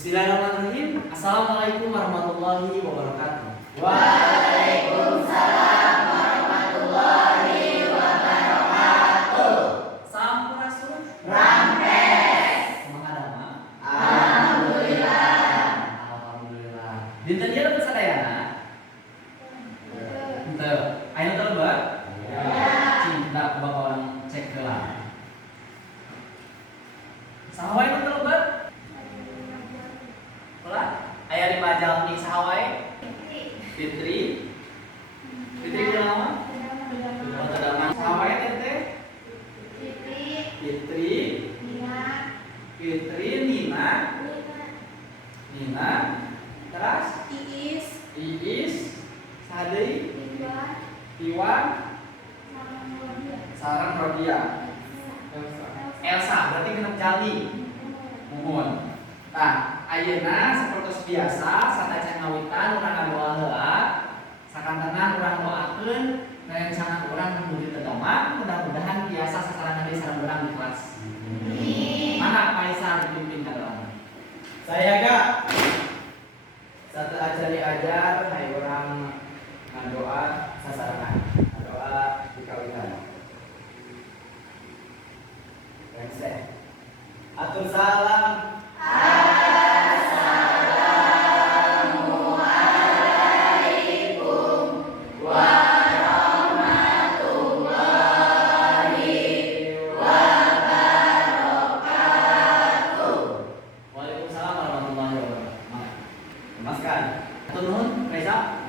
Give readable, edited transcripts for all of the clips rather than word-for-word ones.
Bismillahirrahmanirrahim. Assalamualaikum warahmatullahi wabarakatuh. Waalaikumsalam warahmatullahi wabarakatuh. Sampurasun. Rampes. Mengadama. Alhamdulillah. Alhamdulillah. Dinten dia dapat sadayana. Ente. Ayo terlebat. Cinta ke bapak orang cek heula. Saha wae nu terlebat? Ulah. Aya di Majalmi saha wae? Fitri. Fitri kunaon? Pertama saha wae teh? Fitri. Fitri, Nina, terus Iis, Sadei, Iwan, Sarang Rodia, Elsa, berarti genep jali. Muhun. Nah, ayeuna sapertos biasa satacan ngawitan urang ngadoa heula, sakantenan urang doakeun rencangan urang menuju tegama, mudah-mudahan biasa sasaran hari sareng urang di kelas. Mana Faisal dipimpin ka doa? Saya Kak. Satu ajar diajar, hai orang ngadoa sasarangan, ngadoa di kawitan. Rense. Atur salam. Assalamualaikum warahmatullahi wabarakatuh. Waalaikumsalam warahmatullahi wabarakatuh. Maskan. Atur nuhun, Reza.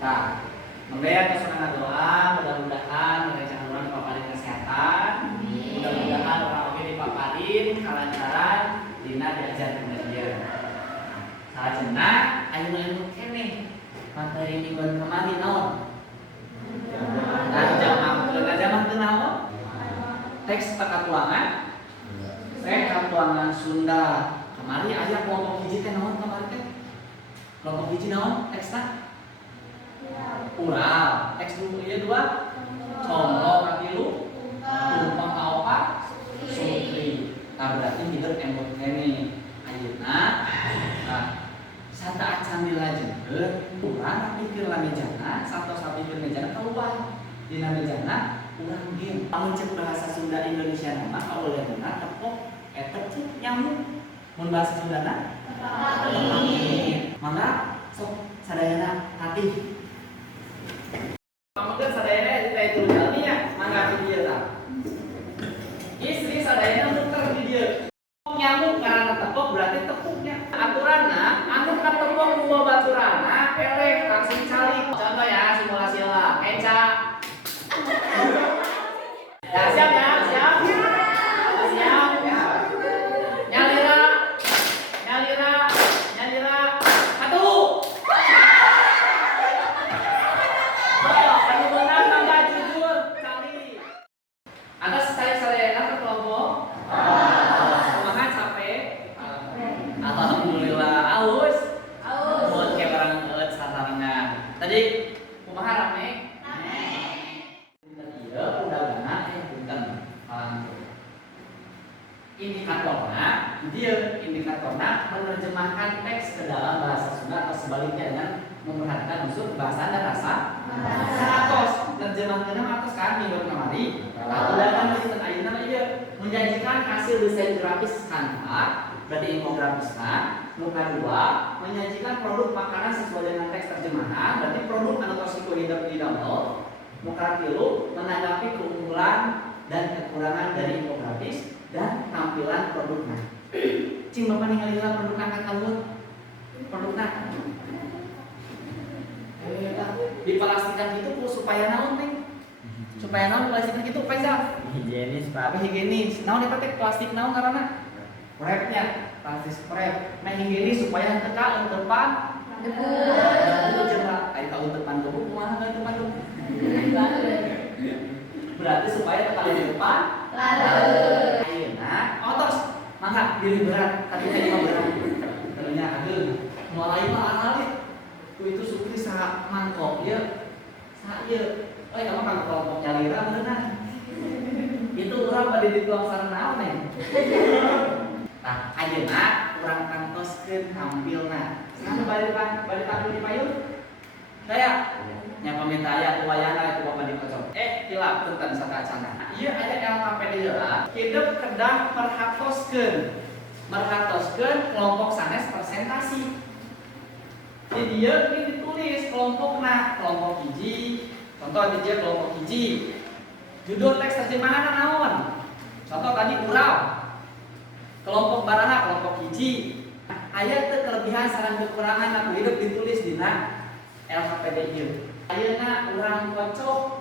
Nah, membaya kesunangan doa, mudah-mudahan rencana urang dipaparin kesehatan, mudah-mudahan orang oge dipaparin kalancaran dina diajar pengajian. Salajengna ayeuna ilmu keneh materi mingguan kemarin naon? Nah, jamaah aja mah teu naon? Teks pakatuangan. Teks katuangan Sunda. Kemarin aya kelompok hiji teh naon kemarin teh? Kelompok hiji naon teksna? Ural. Teks dulu ieu dua. Contoh katilu. Tumpang kaopat. Sutri. Nah berarti hidup emot kene ayeuna. Nah, santa acan dilajengkeun, urang pikir lamejana, satos sapikeun mejana keluar. Dina mejana urang game. Lamun ceuk bahasa Sunda Indonesia nama kauleuhna tepok tepuk nyamuk. Mun bahasa Sundana mangga sok sadayana tatih. Pamangkeun sadayana eta itu jalminya mangga di dieu tah. Istri sadayana muter di dieu. Nyamuk karena tepuk berarti tepuknya. Aturanna anu katepuk mual baturana eleh langsung calik. Contoh ya simulasi lah. Eca. Ya siap ya, siap. Siap. Nyalira. Satu. Anu beunang mangga jujur cali. Atas saya ke kelompok. Semangat capek. Alhamdulillah aus. Buat kayak orang satarangan. Tadi kumaha rame? Iya, udah gana punten. Indikatorna menerjemahkan teks ke dalam bahasa Sunda atau sebaliknya dengan memperhatikan unsur bahasa dan rasa. Atos terjemahkeun atos kan minggu kamari. Udah kan sinten ayeuna ieu menjanjikan hasil desain grafis Canva, berarti infografisna. Nu kadua menyajikan produk makanan sesuai dengan teks terjemahan, berarti produk anu tos hidup di download. Nu katilu menanggapi keunggulan dan kekurangan dari infografis dan tampilan produknya. Cing bapak ningali heula produk angkat kaluhur. Produkna. Diplastikan gitu supaya naon teh? Supaya naon plastikan gitu Faisal? Higienis Pak. Higienis. Naon eta teh plastik naon ngaranna? Wrapnya, plastik wrap. Nah higienis supaya teka depan debu. Debu jeung aya ka depan debu kumaha ka depan debu? Berarti supaya teka di depan Lalu ayeuna otos mangga diri berat tapi tadi mah berat. Ternyata adeung mulai mah asali ku itu sukri saha mangkok ieu. Saha ieu? Kamu kan kelompok nyalira beneran. Itu urang pada di tuang sareng naon neng. Nah, ayeuna urang kantoskeun tampilna. Nah, balik tampil di payun. Saya nya paminta aya tu wayana itu Bapak dikocok. Hilap punten sata cana. Ieu aya LKPD heula, hidup kedah merhatoskeun kelompok sanes presentasi. Jadi dia ini ditulis kelompokna, kelompok hiji. Contoh dia kelompok hiji. Judul teks terjemahan naon? Contoh tadi urang. Kelompok baraha, kelompok hiji. Aya teu kelebihan sareng kekurangan anu hidup ditulis dina LKPD ieu. Ayeuna urang kocok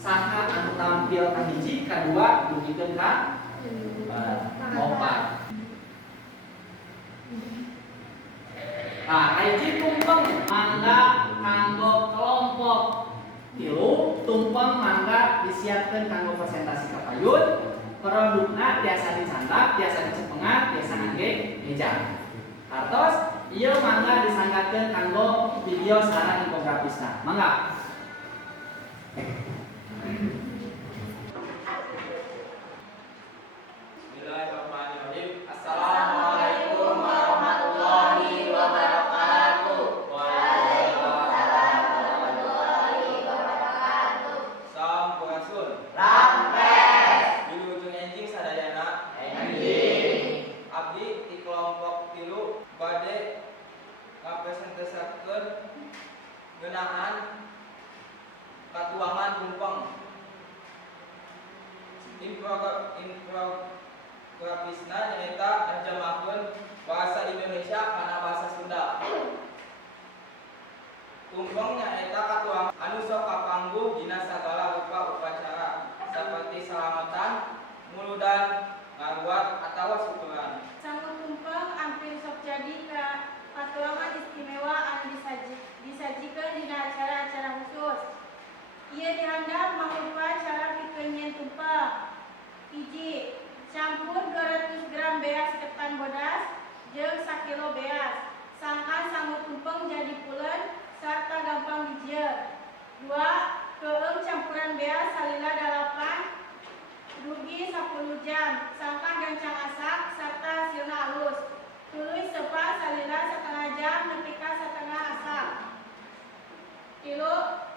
saha anu tampil ka hiji, kadua dugikeun ka opat. Nah, hiji tumpeng mangga kanggo kelompok. Tilu tumpeng mangga disiapkeun kanggo presentasi ka payun. Produkna biasa dicandak, biasa dicepengat, biasa ngangge meja. Artos ieu mangga disanggakeun kanggo video sareng infografisna. Mangga. Bismillahirrahmanirrahim. Assalamualaikum warahmatullahi wabarakatuh. Waalaikumsalam warahmatullahi wabarakatuh. Sampurasun. Rampes. Wilujeng enjing sadayana. Enjing. Abdi di kelompok 3 bade ngapresentasakeun ngeunaan katuangan tumpeng. Infografisna nyaeta nerjemahkeun bahasa Indonesia kana bahasa Sunda. Tumpeng nyaeta katuangan anu sok kapangguh dina sagala rupa upacara saperti salamatan, muludan, ngaruat atawa syukuran. Sanggup tumpeng ampir sok jadi katuangan istimewa anu disajikeun dina acara-acara khusus. Ieu dihandap mangrupa cara pikeun nyen tumpeng. Hiji, campur 200 gram beas ketan bodas jeung 1 kilo beas. Sangkan sanggup tumpeng jadi pulen sarta gampang dijieun. 2, keum campuran beas salila 8 rugi 10 jam, sangkan gancang asak serta hasilna halus. Tuluy sepa salila setengah jam nepi ka setengah asak. 3,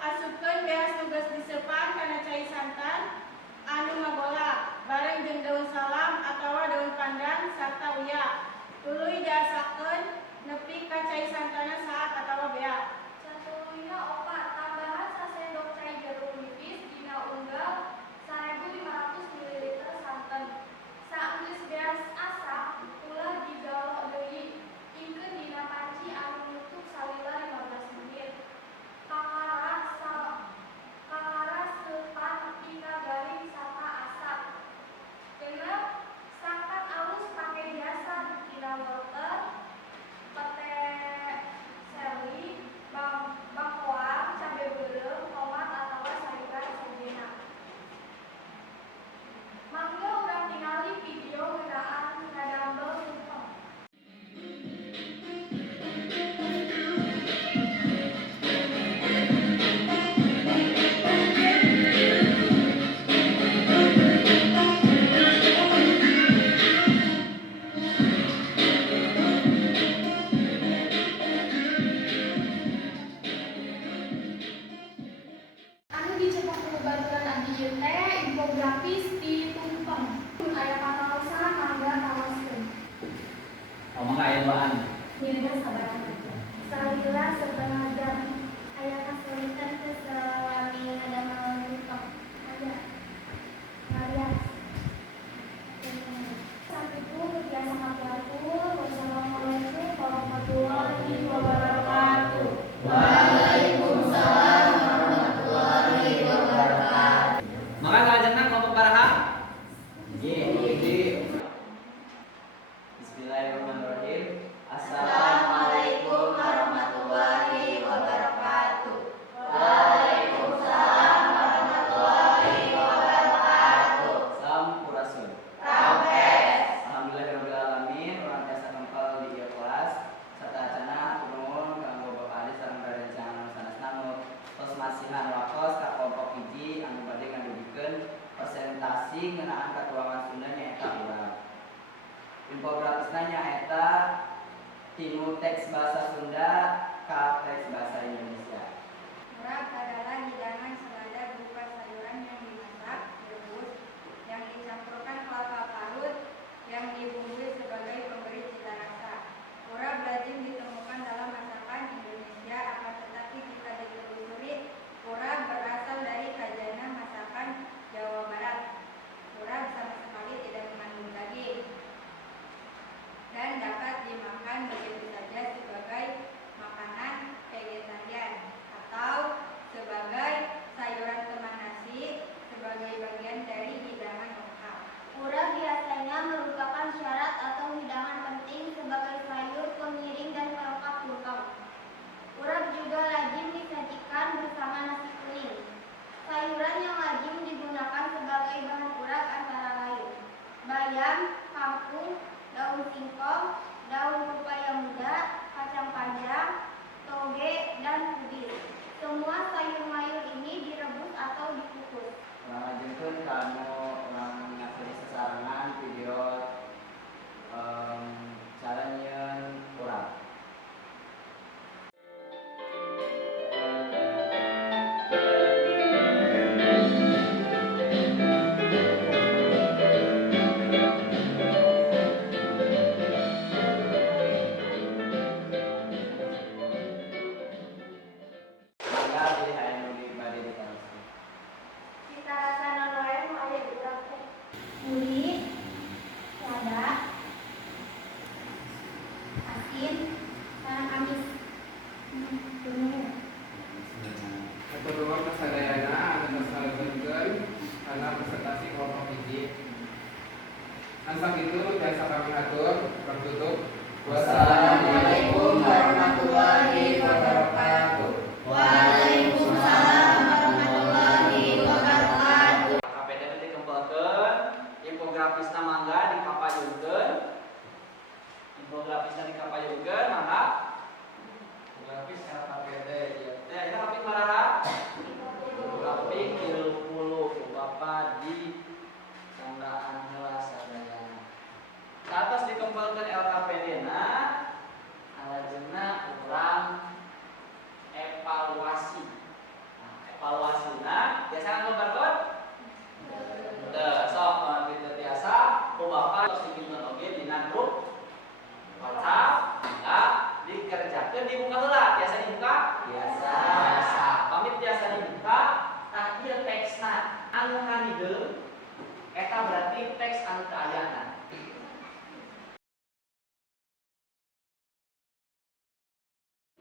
asupkeun beas nu geus disepan kana cai santan anu ngagolak bareng jeung daun salam atawa daun pandan sarta uyah. Tuluy diasakkeun nepi ka cai santana saat atawa beak. Satuluyna opat tambahan sasendok cai jeruk nipis dina unggal 1.500 ml santen. Saenggeus beas asak, ulah digalok deui. Ingkeun dina panci anu nutup salila 15 menit. Kakara sepan pika garing sarta asak. Genep bayam, kangkung, daun singkong, daun pepaya muda, kacang panjang, toge, dan kubis. Semua sayur-mayur ini direbus atau dikukus. Ulang lanjutkan kamu ulang ngasih sasaran video caranya kurang. Mangga pilih anu di bade di kanan. Cita rasa nanoe nu aya di urang teh. Gurih, lada, asin, sareng amis. Bener. Kedua kesadayana anu sasaleukeun kana presentasi kelompok hiji. Asa kitu jasa kami atur tertutup. Wassalamualaikum warahmatullahi wabarakatuh. Waalaikumsalam warahmatullahi wabarakatuh. KPD itu dikembangkan, infografisna mangga dikapayunkeun. Infografisna dikapayunkeun mangga. Infografis KPD ieu. Teh eta topik baraha? Topik 30 Bapak di tandaan heula sadayana. Ka atas dikembangkan LKPD-na alajeunna urang evaluasi. Nah, evaluasina biasana gambarkeun sok kita biasa ku Bapak tos dibikin oge dina grup WhatsApp mangga dikerjakeun dibuka heula. Biasa dibuka? Biasa. Pamit biasa dibuka. Tah ieu teksna anu hanideung eta berarti teks anu teu ayana.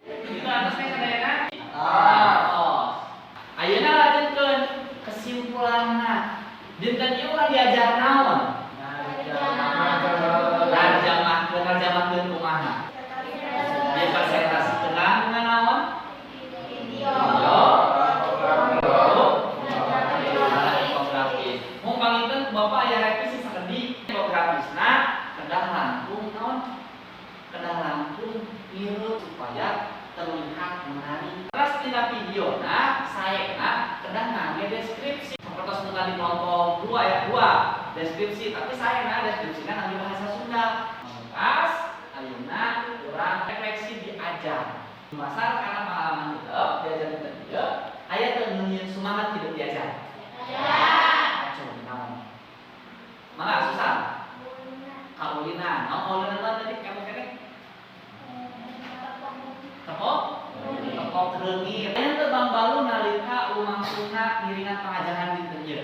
Kita atas teh sadayana? Ayeuna lanjutkeun kesimpulanna. Dinten ieu urang diajar naon? Narjamahkeun kumaha? Dipresentasikeun dengan naon? Video. Infografis. Mun panginten Bapak aya revisi sakendi infografisna kedah langkung naon? Kedah langkung ieu supaya terlihat menarik. Terus tina videona saena kedah ngangge deskripsi. Sapertos nu tadi kelompok 2 ayat 2 deskripsi, tapi saena deskripsina ngangge bahasa Sunda. Mangkas ayeuna urang refleksi diajar. Masal karena pengalaman hidup diajar teh dieu aya teu nyieun semangat hidup diajar. Aya. Coba naon? Mangga susah. Kaulinan. Naon kaulinan tadi kamu keneh? Tepok reungit. Aya teu Bang Balu nalika lumangsungna ngiringan pengajaran dinten ieu.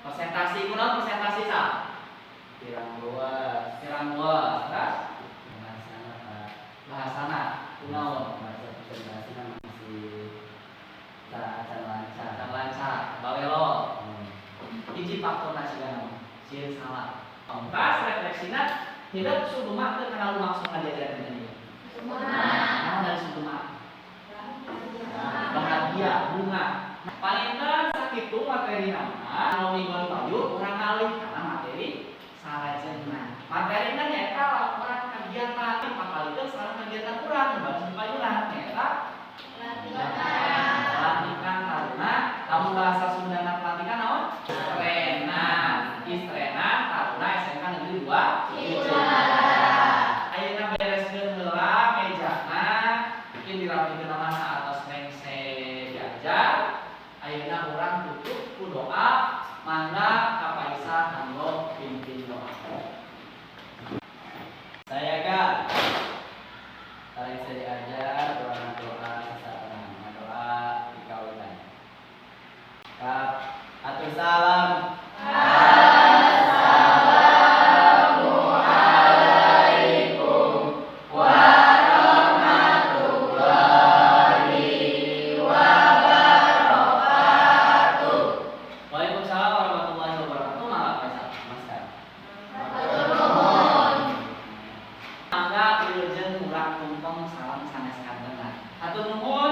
Presentasi kunaon presentasi sa? Pirang luas. Pirang luas. Terus Bahasana Pak. bahasana kunaon? Bahasa presentasinya masih acan lancar. Acan lancar, bawelo. Hmm. Hiji faktorna sigana sieun salah. Pas refleksina hidup suduma teu kana lumangsungna diajar dinten ieu. Nah, dari suduma bahagia, bunga. Palinten sakitu materi nama anu mingguan payu urang ngalih kana materi salajenna. Materi na nyaeta laporan kegiatan, pakalikeun sareng kegiatan urang baris payunan nyaeta pelantikan taruna. Lamun bahasa Sundana pelantikan naon? Istrena taruna SMK Negeri 2 Cijeuneuh. Ayeuna bereskeun heula mejana, mungkin dirapikeun mana atas mengse diajar. Ayeuna urang tutup ku doa, mangga kapaisa kanggo pimpin doa. Saya Kak. Tarik saya diajar doa seseorang. Doa dikawinkan. Kak, atur salam. Assalamualaikum warahmatullahi wabarakatuh. Waalaikumsalam warahmatullahi wabarakatuh. Mangga Faisal. Mas Kak. Mangga wilujeng urang tumpeng salam sanes kantenan. Hatur nuhun.